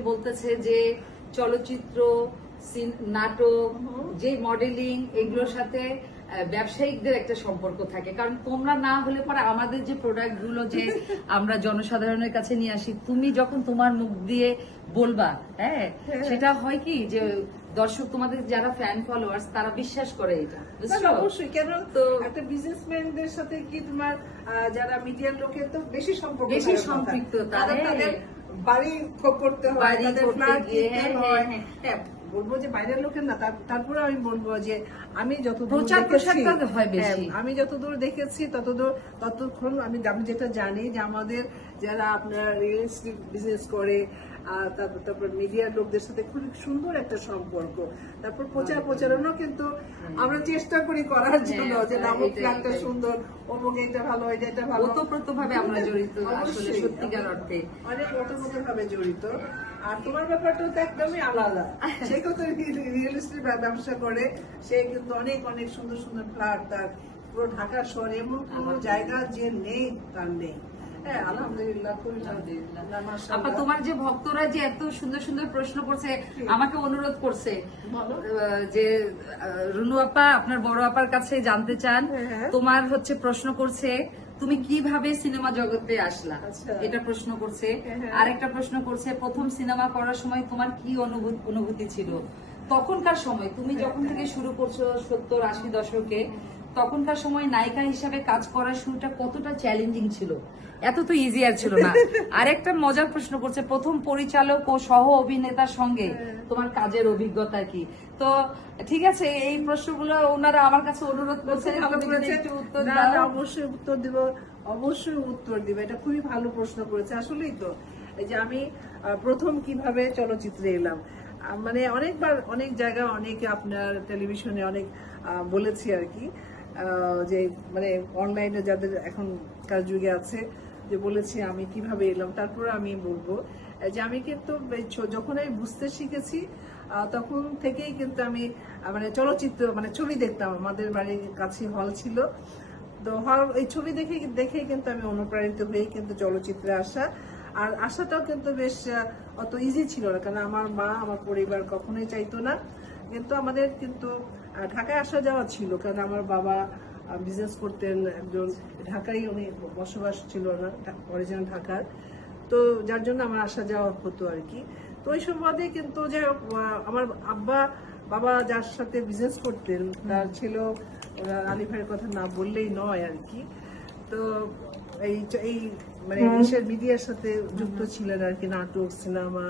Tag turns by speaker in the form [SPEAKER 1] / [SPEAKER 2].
[SPEAKER 1] বলতেছে যে চলচ্চিত্র নাটক যে মডেলিং এগুলোর সাথে ব্যবসায়িকদের একটা সম্পর্ক থাকে। কারণ তোমরা না হলে পরে আমাদের যে প্রোডাক্টগুলো যে আমরা জনসাধারণের কাছে নিয়ে আসি তুমি যখন তোমার মুখ দিয়ে বলবা হ্যাঁ সেটা হয় কি যে দর্শক তোমাদের যারা ফ্যান ফলোয়ার্স তারা বিশ্বাস করে এটা
[SPEAKER 2] অবশ্যই কেন?
[SPEAKER 1] তো-
[SPEAKER 2] একটা বিজনেসম্যানদের সাথে কি তোমার যারা মিডিয়ার লোকের তো বেশি সম্পর্ক
[SPEAKER 1] বেশি হ্যাঁ।
[SPEAKER 2] তাদের বাড়ি করতে হয় তাদের ফ্ল্যাট
[SPEAKER 1] হ্যাঁ,
[SPEAKER 2] হয়।
[SPEAKER 1] হ্যাঁ,
[SPEAKER 2] বলব যে বাইরের লোকের না তার- তারপরে আমি বলব যে আমি যতদূর আমি যতদূর দেখেছি ততদূর ততক্ষণ আমি আমি যেটা জানি যে আমাদের যারা আপনার রিয়েল এস্টেট বিজনেস করে তারপর তারপর মিডিয়ার লোকদের সাথে খুব সুন্দর একটা সম্পর্ক। তারপর প্রচার প্রচারণও কিন্তু আমরা চেষ্টা করি করার জন্য যে না অমুক সুন্দর অমুক এটা ভালো এটা এটা ভালো।
[SPEAKER 1] আমরা জড়িত আসলে সত্যিকার অর্থে।
[SPEAKER 2] অনেক জড়িত। আর তোমার ব্যাপারটা তো একদমই আলাদা। সে কিন্তু রিয়েল এস্টেট ব্যবসা করে সে কিন্তু অনেক অনেক সুন্দর সুন্দর ফ্ল্যাট তার পুরো ঢাকা শহরে এমন কোনো জায়গা যে নেই তার নেই। হ্যাঁ।
[SPEAKER 1] আপা তোমার যে ভক্তরা যে এত সুন্দর সুন্দর প্রশ্ন করছে আমাকে অনুরোধ করছে যে রুনু আপা আপনার বড় আপার কাছে জানতে চান
[SPEAKER 2] হ্যাঁ।
[SPEAKER 1] তোমার হচ্ছে প্রশ্ন করছে তুমি কীভাবে সিনেমা জগতে আসলা
[SPEAKER 2] আচ্ছা।
[SPEAKER 1] এটা প্রশ্ন করছে
[SPEAKER 2] হ্যাঁ।
[SPEAKER 1] আরেকটা প্রশ্ন করছে প্রথম সিনেমা করার সময় তোমার কি অনুভূতি ছিল তখনকার সময় তুমি যখন থেকে শুরু করছ সত্তর আশি দশকে তখনকার সময় নায়িকা হিসাবে কাজ করার শুরুটা কতটা চ্যালেঞ্জিং ছিল? এত তো ইজিয়ার ছিল না। আরেকটা মজার প্রশ্ন করছে প্রথম পরিচালক ও সহ অভিনেতার সঙ্গে তোমার কাজের অভিজ্ঞতা কি? তো ঠিক আছে এই প্রশ্নগুলো ওনারা আমার কাছে অনুরোধ
[SPEAKER 2] করেছে।
[SPEAKER 1] একটু উত্তর
[SPEAKER 2] না,
[SPEAKER 1] দাও।
[SPEAKER 2] অবশ্যই উত্তর দিব অবশ্যই উত্তর দিব। এটা খুবই ভালো প্রশ্ন করেছে। আসলেই তো এই যে আমি প্রথম কীভাবে চলচ্চিত্রে এলাম? মানে অনেকবার অনেক জায়গা অনেকে আপনার টেলিভিশনে অনেক বলেছি আর কি। যে মানে অনলাইনে যাদের এখনকার যুগে আছে, যে বলেছি আমি কীভাবে এলাম, তারপরে আমি বলব, যে আমি কিন্তু যখন আমি বুঝতে শিখেছি তখন থেকেই কিন্তু আমি মানে চলচ্চিত্র মানে ছবি দেখতাম। আমাদের বাড়ির কাছে হল ছিল। তো হল এই ছবি দেখে, দেখেই কিন্তু আমি অনুপ্রাণিত হয়ে কিন্তু চলচ্চিত্রে আসা। আর আসাটাও কিন্তু বেশ অত ইজি ছিল না। কারণ আমার মা, আমার পরিবার কখনোই চাইতো না। কিন্তু আমাদের কিন্তু ঢাকায় আসা যাওয়া ছিল কারণ আমার বাবা বিজনেস করতেন একজন ঢাকায় উনি বসবাস ছিল না অরিজিনাল ঢাকার। তো যার জন্য আমার আসা যাওয়া হতো আর কি। তো ওই সুবাদে কিন্তু যে আমার আব্বা বাবা যার সাথে বিজনেস করতেন তার ছিল আলী ভাইয়ের কথা না বললেই নয় আর কি। তো এই এই মানে মিডিয়ার সাথে যুক্ত ছিলেন আর কি নাটক সিনেমা